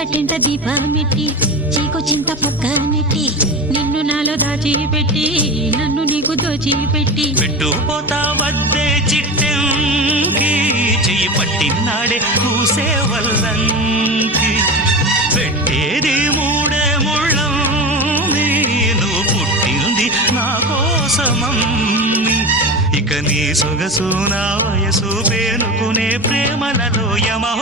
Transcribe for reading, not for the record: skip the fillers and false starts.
చీకటింట దీపమెట్టి చీకు చింత పక్క నెట్టి నిన్ను నాలో దాచిపెట్టి నన్ను నీకు దోచిపెట్టి పెట్టుపోతా వద్దే చిట్టంకి చెయ్యి పట్టినాడే కూసే వల్లంకి పెట్టేది మూడే ముళ్ళం నువ్వు పుట్టింది నా కోసమమ్మి ఇక నీ సొగసు నా వయసు పేనుకునే ప్రేమలలో యమహ